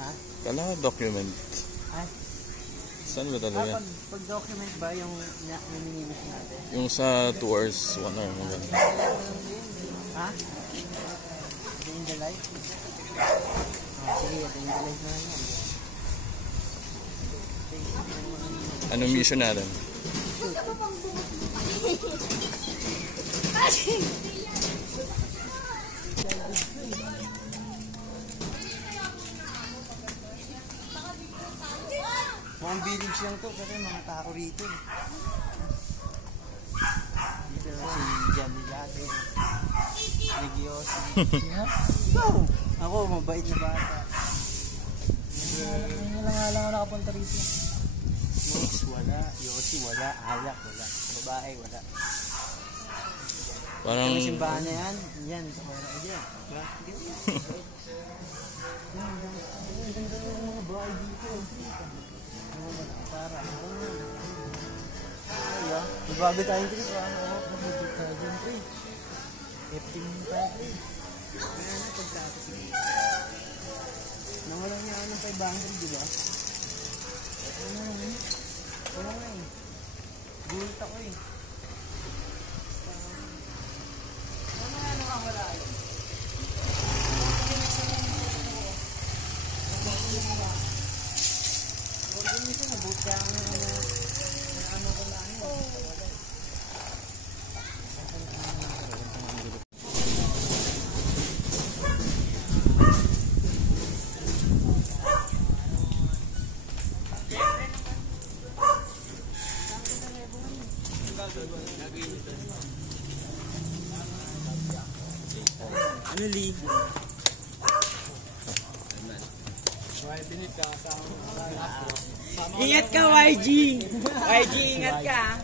Ha? Kala document. Ay? Saan ba talaga? Pag document ba yung minimiss natin? Yung sa 2 hours, 1 hour. Maganda. Ha? Day in the life? Sige, day in the life na yan. Anong mission natin? Mukhang village lang to kasi mga tao rito. Dito si Johnny Latte. Negyoso. Go! Ako, mabait na bata. Ngayon lang ako nakapunta rito. Snakes, wala. Yossi, wala. Alak, wala. Babae, wala. Parang... Yung simbahan na yan. Yan, sa kora ka dyan. Diba? Ang ganda ng mga bahay dito. Para. Ay, magbago tayong trip. Mag-trip tayo dyan, pre. Efting tayo, pre. Kaya na pagkata sige. Nawala niya ako ng 500, diba? Wala nga eh. Gulit ako eh. Ano nga wala eh? Huwag nito na boot kaya ano ko lang wala eh. Ano Lee? Ingat ka YG! YG, ingat ka!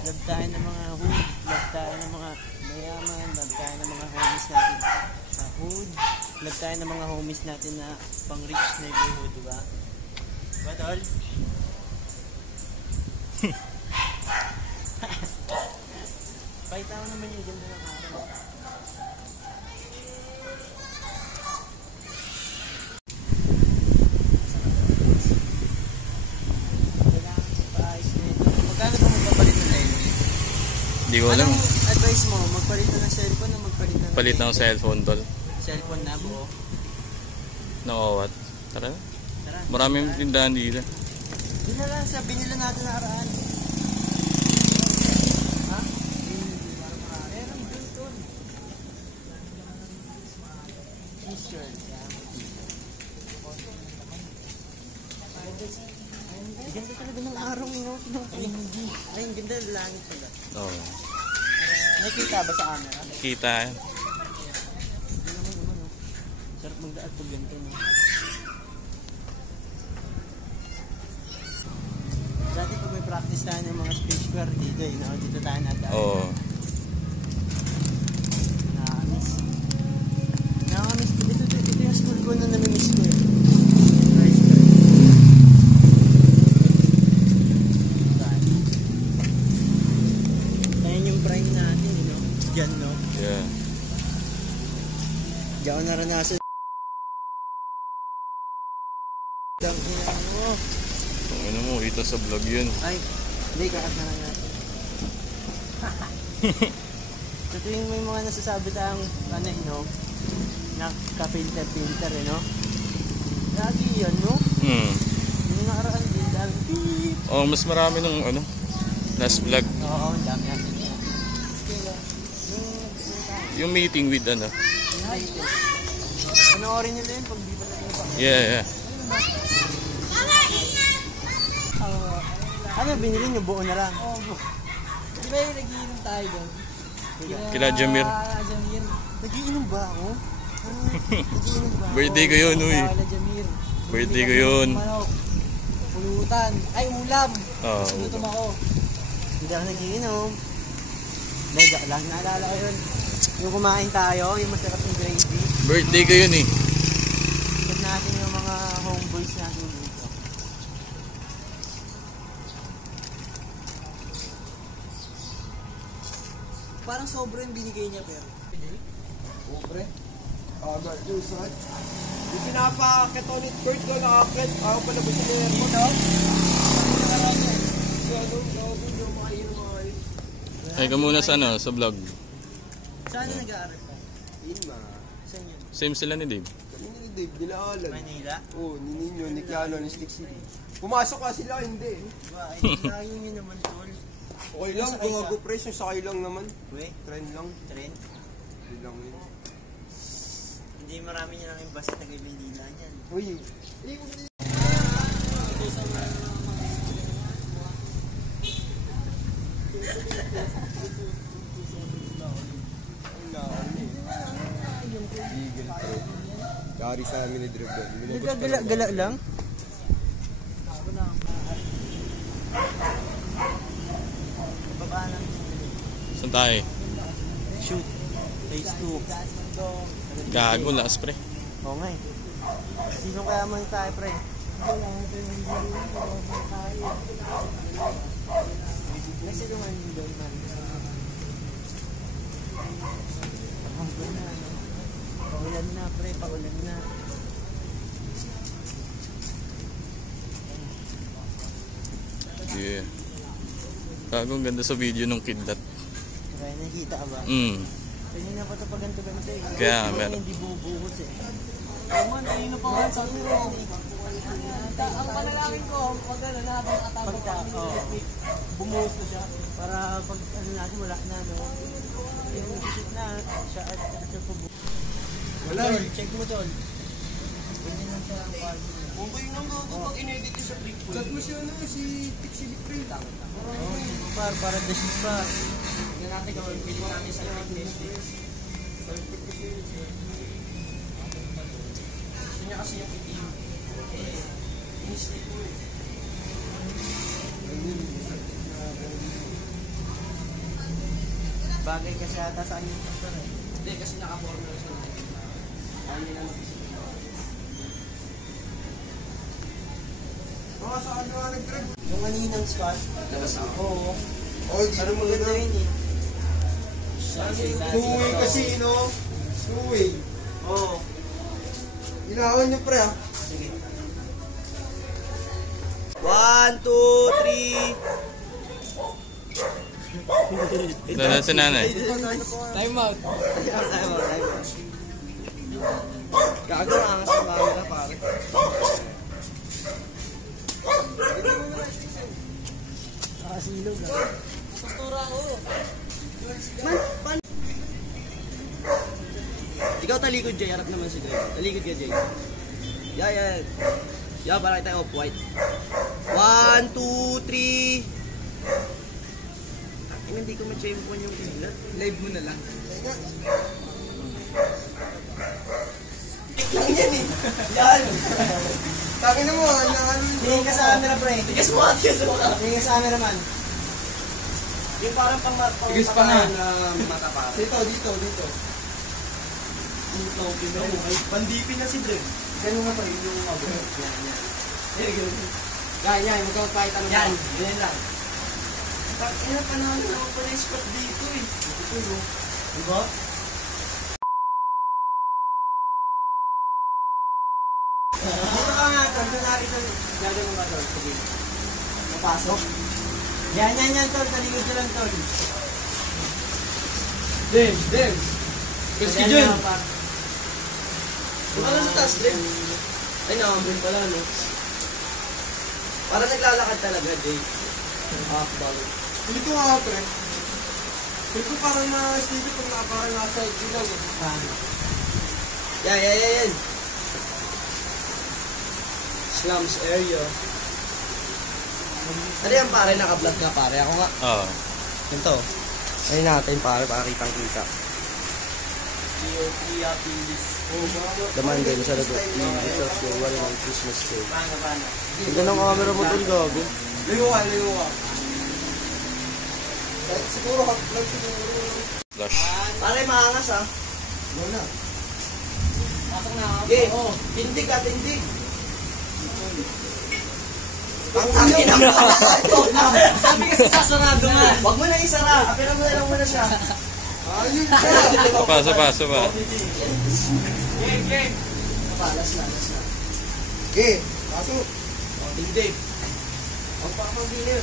Love tayo ng mga hood, love tayo ng mga mayaman, love tayo ng mga homies natin sa hood, love tayo ng mga homies natin na pang rich neighborhood, diba? Diba, tol? Pakita mo naman yung ganda ng araw. Hindi ko alam. Anong advice mo? Magpalit na ng cellphone o magpalit na ng Palit ng cellphone, tol. Cellphone na buo? Nakawat. Tara. Tara. Maraming tindahan dito. Hindi lang, sabi nila natin nakaraan. Ha? Meron dun dun. T-shirt. Ang ganda talaga ng araw ngayon. Ay, ang ganda ng langit pala. Oo. Nakita ba sa camera? Kita. Hindi naman. Sarap magdaat pag ganito. Dati pag may practice tayo ng mga speech square dito eh. Dito tayo nadaan. Oo. Nakakamiss. Nakakamiss. Ito yung school ko na namimiss ko eh. Diyan, no? Yeah. Diyan ko naranasan. Ano mo, ito sa vlog yun. Ay, hindi, kakat na lang natin. Sa tuwing may mga nasasabi tayong, ano no? Naka-filter, no? Lagi yan, no? Yung nakaraan din, dami. Oh, mas marami ng, ano, last vlog. Oo, ang dami natin. Yung meeting with, ano? Panoorin nila yun pag di ba natin pa. Yeah. Ano, binili nyo? Buo na lang? Oo, buo. Di ba yung nagiinom tayo doon? Kila Jamir. Jamir. Nagiinom ba ako? Nagiinom ba ako? Birthday ko yun, uy. Jamir. Birthday ko yun. Pulutan. Ay, ulam. Oo. Gutom ako. Hindi ako nagiinom. Lang naalala ko yun. Yung kumain tayo, yung masarap yung gravy. Birthday ko yun eh. Ikot natin yung mga homeboys natin dito. Parang sobra yung binigay niya pero. Pobre. Agad yung saan. Yung pinapakit ulit Kurt ko nakakit. Ako pala ba sila yung airport? Si ano, gago yung makainom. Ay ka muna sa ano, sa vlog. Saan na nag-aaral ka? Inma. Saan yun? Same sila ni Dave. Kanina ni Dave, dinaalan. Manila? Oo, ni Nino, ni Kiano, ni Stick City. Pumasok ka sila, hindi. Diba? Ay, layo nyo naman, tol. Okay lang, Sakay ka. gago press, yung sakay lang naman. We, Trend lang. trend. Hindi lang yun. Hindi marami nyo lang yung basit na kay Manila niyan. Uy, Dari sa amin ni Dragon. Nagagala-gala lang? Baba lang. Saan tayo? Shoot. Phase 2. Gago, last pre. Oo nga eh. Sino kaya man tayo, pre? Nasa naman yung doon man. Paulan na, no? Paulan na, pre. Paulan na. Yeah. Gago, ang ganda sa video nung kidlat. Kaya nakita ka ba? Kanina pa ito pa ganito-ganito eh. Kaya, Pero meron. hindi bubuhos eh. Oo man, ayun na pa nga sa ulo. Ang panalangin ko, wag na habang nakatama Pagka, bumuhos na siya. para pag ano natin wala na, no? Yung isip na, siya at siya po buhos. Wala. Tol, check mo, tol. Ganyan lang siya ang party. Kung kayo nang gago pag in-edit ko sa click ko. Chat mo si ano, si Pixie Free. Para desis pa. Tingnan natin kung pili namin sa fitness. Gusto niya kasi yung itim. Bagay kasi ata sa anong doktor eh. Hindi, kasi naka-formula siya. Ayaw nila mag-isip. Mga sa ano nga nag-trend. Yung kaninang squat. Labas ako. Oo. Oh, di Pero naman maganda na. yun eh. Two-way kasi, no? Two-way. Oo. Inahawan niyo pre ah. Sige. 1, 2, 3. Ito na si nanay. Time out. Tayo. Gago, angas sa camera, pare. Nakasilog ah. Pastura ako. Ikaw talikod, Jay. Harap naman si Jay. Talikod ka, Jay. Yan. Yan, para kita off-white. 1, 2, 3. Hindi ko ma-champion yung kidlat. Live mo na lang. Lang yan eh. Yan. Takin na mo, ano. Tingin ka sa camera, pre. Tigas mo. Tingin ka sa camera, man. Yung parang Tigas pa nga. mata pa. Dito. Dito, pinay. Pandipin na si Dre. Ganun nga, pre. Yung abo. Yan. Huwag kang kahit ano. Yan. Yan lang. Ina pa naman ako pala yung spot dito eh. Ito no. Diba? Dito ka nga, tol. Doon nakita. Gagawin ka, tol. Sige. Napasok. Yan, tol. Talikod ka lang, tol. Dem. Gusto Yan, dyan. yan, par. Doon ka lang sa taas, Dem. Ay, nakambun pala, no? Para naglalakad talaga, Jay. Bakit? Hindi ko nga pre. Hindi ko parang na-stable pag parang nasa ilaw eh. Paano? Yan. Slums area. Ano yan, pare? Naka-vlog ka, pare. Ako nga. Oo. Ito. Ayun natin, pare, para kitang-kita. Daman din sa lagot. Ito yung wala ng Christmas tree. Tingnan ng camera mo tol, gago. Layo ka. Siguro hot vlog siguro. Flash. Pare, maangas ah. Go na. Pasok na ako. Okay. Oo. Tindig ah, tindig. Ang akin ang Sabi kasi sasarado nga. Wag mo na isara. Pero mo na lang muna siya. Ayun siya. Sopa. Game, game. Palas na. Okay. Pasok. Tindig. Huwag pa kapag-bilir.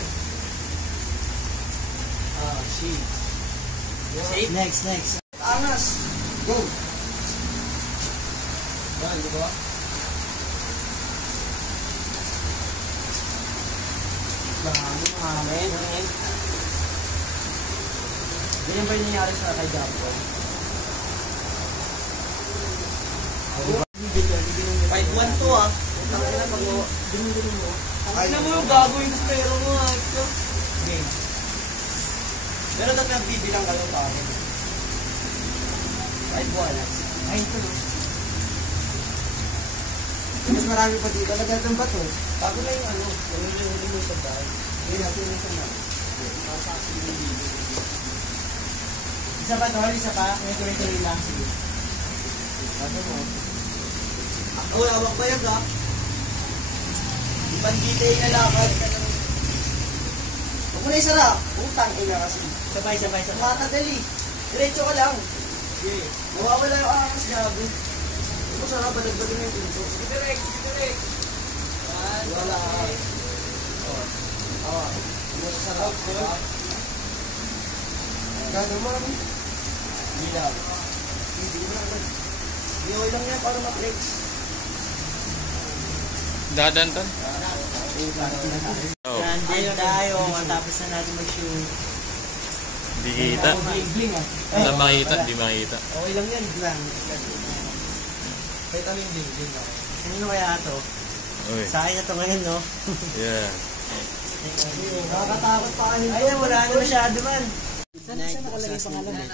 Shit. Safe. Next. Angas. Go. Yan, di ba? Ganyan ba yung nangyari sa kay Japo? 5-1 to ah. Ang ina pag mo. Ay, na mo yung gago yung pero mo. Game. Pero dapat nagbibilang kayo pa akin. 5-1. Ay, ito. Mas marami pa dito. Lagyan ng bato. Bago na yung ano. Yung mo sa bahay. Hindi natin yung sana. Isa pa, tol? Isa pa? May tuloy-tuloy lang. Sige. Bato mo. Uy, awak bayag ha. Ipanditay na lakad. Huwag mo na isara. Utang ina kasi. Sabay. Matadali. Diretso ka lang. Okay. Nawawala yung angas gabi. Hindi mo sarap, balag-balag na yung pinto. Sige direct. Wala. Hindi mo sarap. Gano'n mo namin. Hindi lang. Hindi mo namin. Hindi okay lang yan para ma-flex. Dadantan. Oh. Yan, din tayo. Matapos na natin mag-shoot. Hindi kita. Bling ah. Hindi makita. Okay lang yan. Lang. Kahit aming din. Kanino kaya ito? Uy. Sa akin na ito ngayon, no? Yeah. Nakakatakot pa kanin. Ayun, wala na masyado man. Saan nakalagay pangalan eh?